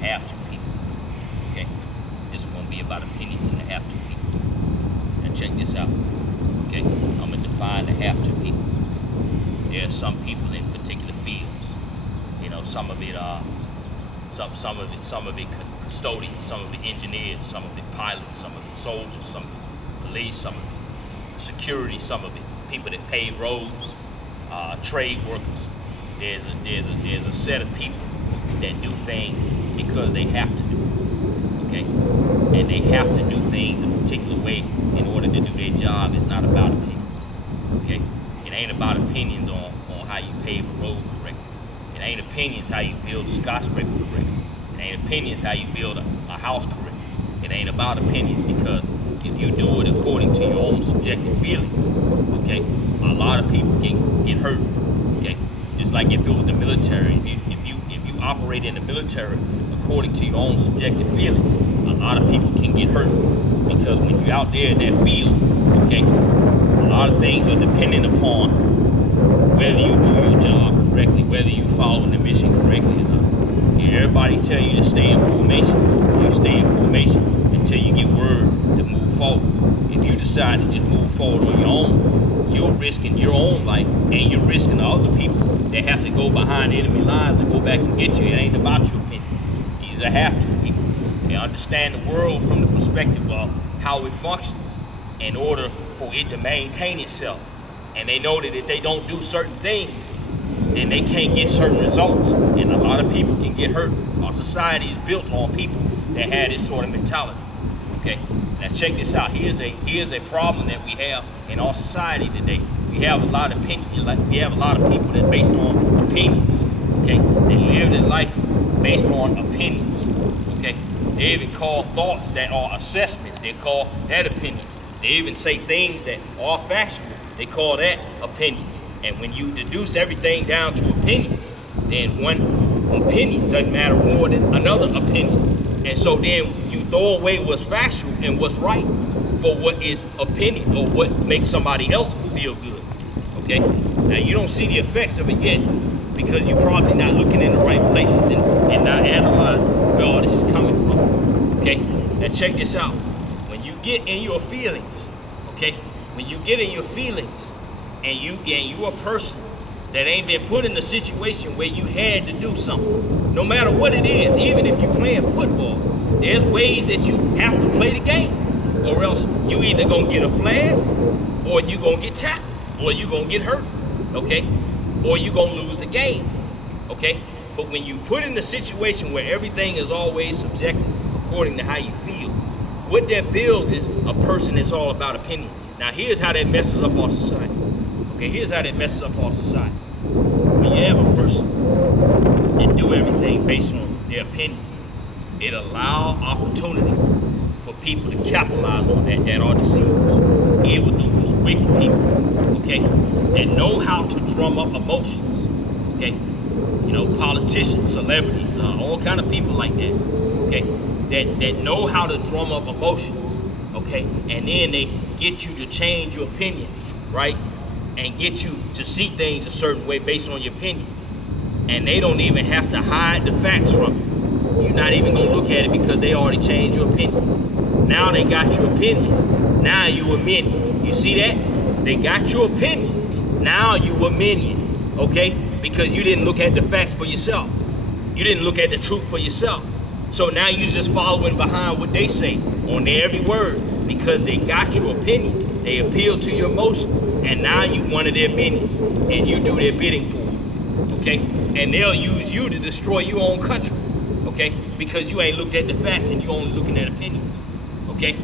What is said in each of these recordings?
have to people. Okay, this is going to be about opinions and the have to people. Now check this out. Okay, I'm gonna define the have to people. There are some people in particular fields. Some of it custodians, some of it engineers, some of it pilots, some of it soldiers, some of it police, some of it security, some of it people that pave roads, trade workers. There's a set of people that do things because they have to do. Okay, and they have to do things a particular way in order to do their job. It's not about opinions. Okay, it ain't about opinions on how you pave a road correctly. It ain't opinions how you build a skyscraper correctly. It ain't opinions how you build a house correctly. It ain't about opinions, because if you do it according to your own subjective feelings, okay, a lot of people can get hurt. Okay, just like if it was the military, if you operate in the military according to your own subjective feelings, a lot of people can get hurt, because when you're out there in that field, okay, a lot of things are dependent upon whether you do your job correctly, whether you following the mission correctly or not. And everybody tell you to stay in formation. You stay in formation until you get word to move forward. If you decide to just move forward on your own, you're risking your own life, and you're risking the other people that have to go behind enemy lines to go back and get you. It ain't about your opinion. These are the have to people. They understand the world from the perspective of how it functions in order for it to maintain itself. And they know that if they don't do certain things, then they can't get certain results. And a lot of people can get hurt. Our society is built on people that have this sort of mentality. Okay, now check this out. Here's a problem that we have in our society today. We have a lot of people that based on opinions. Okay, they live their life based on opinions. Okay, they even call thoughts that are assessments. They call that opinions. They even say things that are factual. They call that opinions. And when you deduce everything down to opinions, then one opinion doesn't matter more than another opinion. And so then you throw away what's factual and what's right for what is opinion, or what makes somebody else feel good. Okay? Now you don't see the effects of it yet, because you're probably not looking in the right places and not analyzing where all this is coming from. Okay? Now check this out. When you get in your feelings, okay? When you get in your feelings, and you a person that ain't been put in a situation where you had to do something, no matter what it is, even if you're playing football, there's ways that you have to play the game, or else you either gonna get a flag, or you gonna get tackled, or you gonna get hurt, okay? Or you gonna lose the game, okay? But when you put in a situation where everything is always subjective according to how you feel, what that builds is a person that's all about opinion. Now here's how that messes up our society. Okay, here's how that messes up our society. When you have a person that do everything based on their opinion, it allows opportunity for people to capitalize on that are deceivers, evildoers, wicked people, okay, that know how to drum up emotions, okay? Politicians, celebrities, all kind of people like that, okay, that know how to drum up emotions, okay, and then they get you to change your opinion, right? And get you to see things a certain way based on your opinion. And they don't even have to hide the facts from you. You're not even gonna look at it, because they already changed your opinion. Now they got your opinion. Now you a minion. You see that? They got your opinion. Now you a minion, okay? Because you didn't look at the facts for yourself. You didn't look at the truth for yourself. So now you're just following behind what they say on their every word, because they got your opinion. They appeal to your emotions. And now you one of their minions, and you do their bidding for them, okay? And they'll use you to destroy your own country, okay? Because you ain't looked at the facts and you only looking at opinions, okay?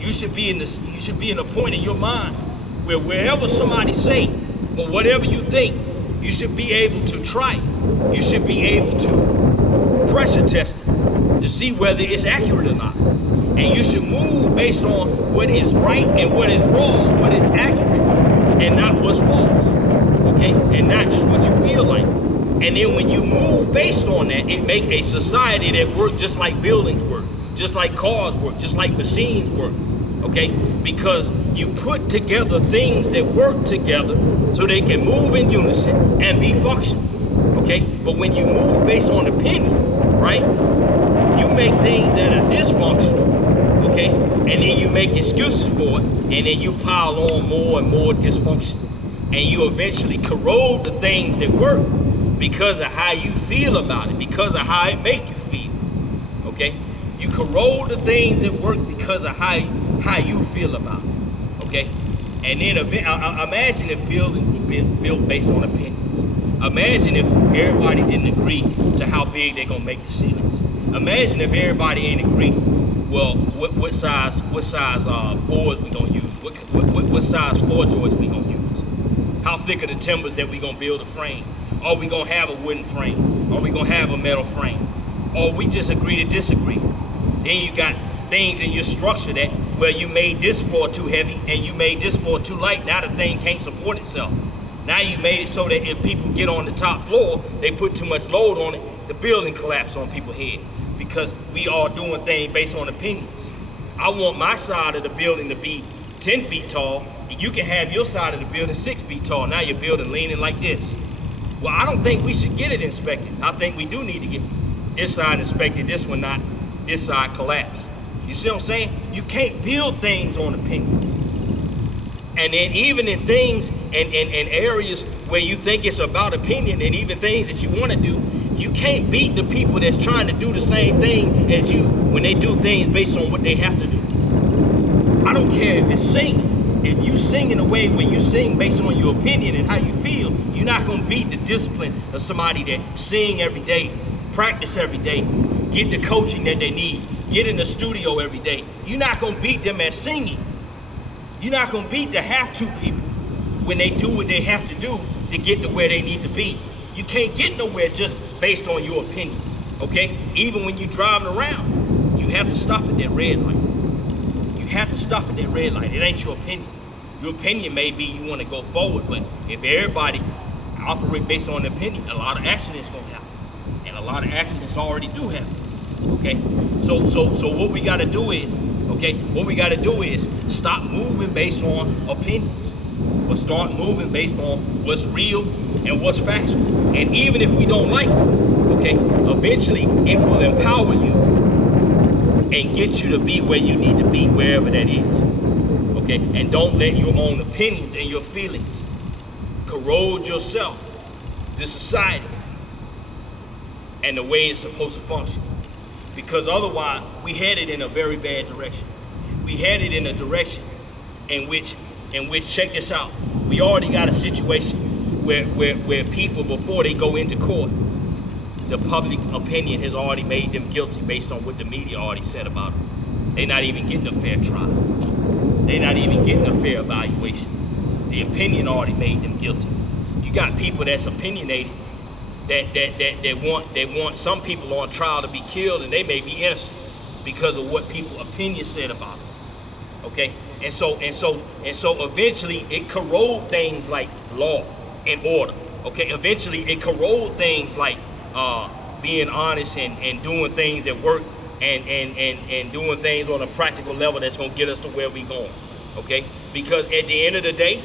You should be in a point in your mind where wherever somebody say, or whatever you think, you should be able to try it. You should be able to pressure test it to see whether it's accurate or not. And you should move based on what is right and what is wrong, what is accurate, and not what's false, okay? And not just what you feel like. And then when you move based on that, it make a society that work just like buildings work, just like cars work, just like machines work, okay? Because you put together things that work together so they can move in unison and be functional, okay? But when you move based on opinion, right? you make things that are dysfunctional, okay, and then you make excuses for it, and then you pile on more and more dysfunction, and you eventually corrode the things that work because of how you feel about it, because of how it make you feel, okay? You corrode the things that work because of how you feel about it, okay? And then imagine if buildings were built based on opinions. Imagine if everybody didn't agree to how big they're gonna make the ceilings. Imagine if everybody ain't agree. Well, what size boards we gonna use? What size floor joists we gonna use? How thick are the timbers that we gonna build a frame? Are we gonna have a wooden frame? Are we gonna have a metal frame? Or we just agree to disagree? Then you got things in your structure that where you made this floor too heavy and you made this floor too light. Now the thing can't support itself. Now you made it so that if people get on the top floor, they put too much load on it, the building collapse on people's head. Because we are doing things based on opinions. I want my side of the building to be 10 feet tall, and you can have your side of the building 6 feet tall. Now your building leaning like this. Well, I don't think we should get it inspected. I think we do need to get this side inspected, this one not, this side collapse. You see what I'm saying? You can't build things on opinion. And then even in things and areas where you think it's about opinion and even things that you want to do, you can't beat the people that's trying to do the same thing as you when they do things based on what they have to do. I don't care if it's singing. If you sing in a way where you sing based on your opinion and how you feel, you're not going to beat the discipline of somebody that sing every day, practice every day, get the coaching that they need, get in the studio every day. You're not going to beat them at singing. You're not going to beat the have-to people when they do what they have to do to get to where they need to be. You can't get nowhere just based on your opinion, okay? Even when you're driving around, you have to stop at that red light. You have to stop at that red light. It ain't your opinion. Your opinion may be you want to go forward, but if everybody operate based on opinion, a lot of accidents going to happen. And a lot of accidents already do happen, okay? So what we got to do is, okay, what we got to do is stop moving based on opinions, but start moving based on what's real and what's factual. And even if we don't like it, okay, eventually it will empower you and get you to be where you need to be, wherever that is, okay? And don't let your own opinions and your feelings corrode yourself, the society, and the way it's supposed to function. Because otherwise, we headed in a very bad direction. We headed in a direction in which, check this out, we already got a situation where people, before they go into court, the public opinion has already made them guilty based on what the media already said about them. They're not even getting a fair trial. They're not even getting a fair evaluation. The opinion already made them guilty. You got people that's opinionated that want some people on trial to be killed, and they may be innocent because of what people's opinion said about them. Okay? And so eventually it corrode things like law and order. Okay, eventually it corrode things like being honest and doing things that work and doing things on a practical level that's gonna get us to where we going. Okay? Because at the end of the day,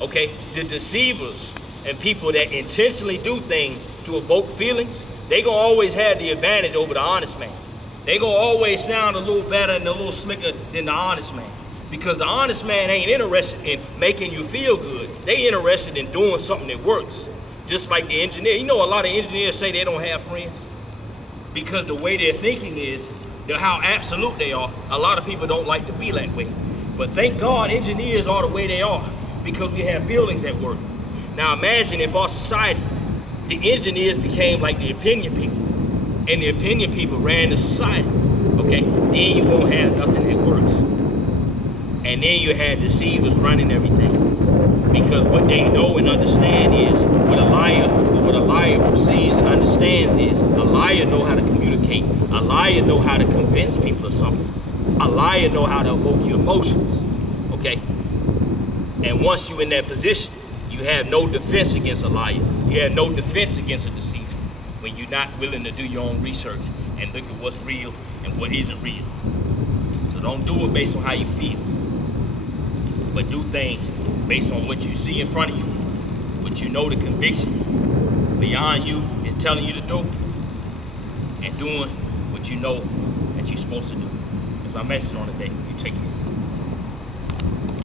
okay, the deceivers and people that intentionally do things to evoke feelings, they gonna always have the advantage over the honest man. They gonna always sound a little better and a little slicker than the honest man. Because the honest man ain't interested in making you feel good. They interested in doing something that works. Just like the engineer. You know, a lot of engineers say they don't have friends because the way their thinking is, how absolute they are. A lot of people don't like to be that way. But thank God engineers are the way they are because we have buildings that work. Now imagine if our society, the engineers became like the opinion people, and the opinion people ran the society, okay? Then you won't have nothing that works. And then you had deceivers running everything. Because what they know and understand is, what a liar perceives and understands is, a liar know how to communicate. A liar know how to convince people of something. A liar know how to evoke your emotions, okay? And once you're in that position, you have no defense against a liar. You have no defense against a deceiver when you're not willing to do your own research and look at what's real and what isn't real. So don't do it based on how you feel, but do things based on what you see in front of you, what you know the conviction beyond you is telling you to do, and doing what what you know that you're supposed to do. That's my message on the day. You take it.